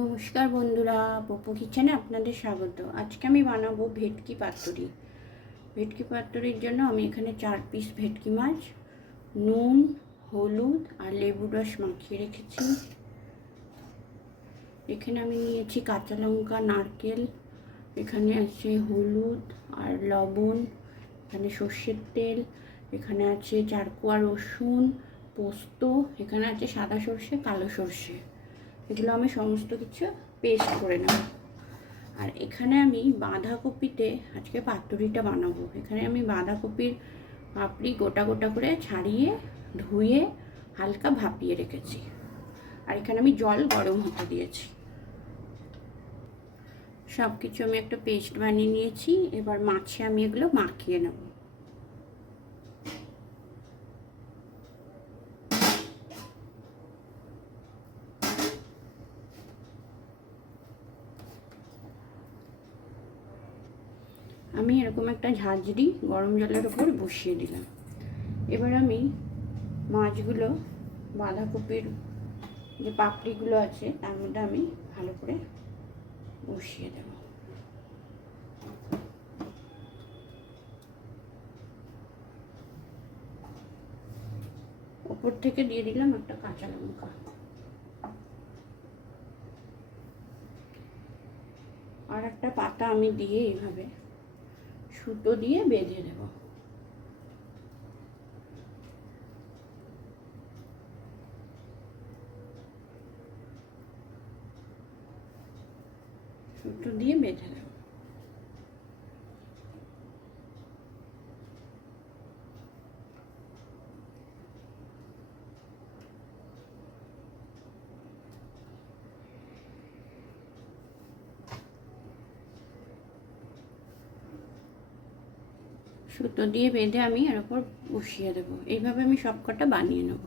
নমস্কার বন্ধুরা, পপু কিচেনে আপনাদের স্বাগত। আজকে আমি বানাবো ভেটকি পাতুরি। ভেটকি পাতুরির জন্য আমি এখানে 4 পিস ভেটকি মাছ নুন, হলুদ আর লেবু রস মাখিয়ে রেখেছি। এখানে আমি নিয়েছি কাঁচা লঙ্কা, নারকেল, এখানে আছে হলুদ আর লবণ, এখানে সর্ষের তেল, এখানে আছে 4 কোয়া রসুন, পোস্ত, এখানে আছে সাদা সর্ষে, কালো সর্ষে। এগুলো আমি সমস্ত কিছু পেস্ট করে নেব। আর এখানে আমি বাঁধাকপিতে আজকে পাতুরিটা বানাবো। এখানে আমি বাঁধাকপির পাপড়ি গোটা গোটা করে ছাড়িয়ে ধুয়ে হালকা ভাপিয়ে রেখেছি। আর এখানে আমি জল গরম হতে দিয়েছি। সব কিছু আমি একটা পেস্ট বানিয়ে নিয়েছি। এবার মাছে আমি এগুলো মাখিয়ে নেব। আমি এরকম একটা ঝাঁঝরি গরম জলের উপর বসিয়ে দিলাম। এবার আমি মাছগুলো বাঁধাকপির যে পাপড়িগুলো আছে তার মধ্যে আমি ভালো করে বসিয়ে দেব। উপর থেকে দিয়ে দিলাম একটা কাঁচা লঙ্কা। আর একটা পাতা আমি দিয়ে এইভাবে সুতো দিয়ে বেঁধে দেব। সুতো দিয়ে বেঁধে দেব। সুতো দিয়ে বেঁধে আমি এর উপর বসিয়ে দেব। এইভাবে আমি সবকটা বানিয়ে নেব।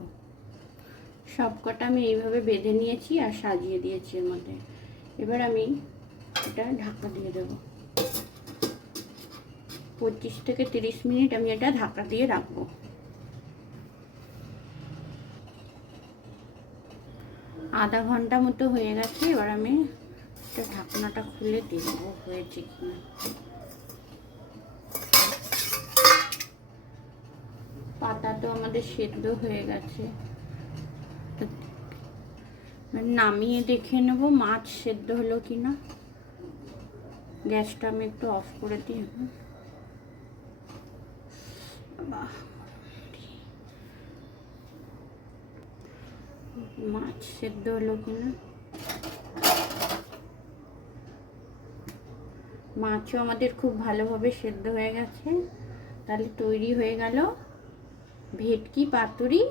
সবকটা আমি এইভাবে বেঁধে নিয়েছি আর সাজিয়ে দিয়েছি এর মধ্যে। এবার আমি এটা ঢাকা দিয়ে দেব। 25 থেকে 30 মিনিট আমি এটা ঢাকা দিয়ে রাখবো। আধা ঘন্টা মতো হয়ে গেছে। এবার আমি এটা ঢাকনাটা খুলে দেখব হয়েছে কিনা। পাতা তো আমাদের সেদ্ধ হয়ে গেছে। নামিয়ে দেখে নেব মাছ সেদ্ধ হলো কিনা। গ্যাসটা আমি একটু অফ করে দিই। মাছ সেদ্ধ হলো কিনা। মাছও আমাদের খুব ভালোভাবে সেদ্ধ হয়ে গেছে। তাহলে তৈরি হয়ে গেল ভেটকি পাতুরি